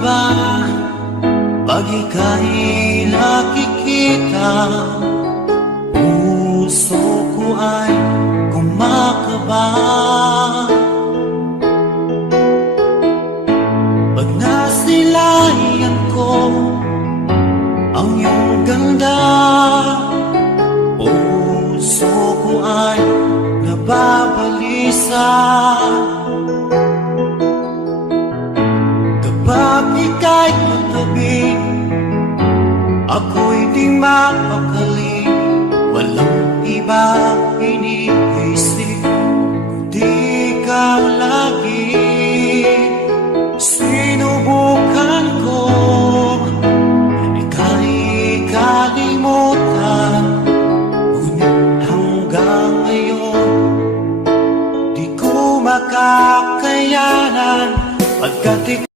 ba pag ika'y nakikita? Puso ko ay kumakaba pag nasilayan ko ang iyong ganda. Puso ko ay nababalisa kapag ika'y katabi. Ako'y di mapakali, walang iba iniisip kundi ikaw lagi. Sinubukan ko ika'y kalimutan, ngunit hanggang ngayon di ko makakayanan pagkat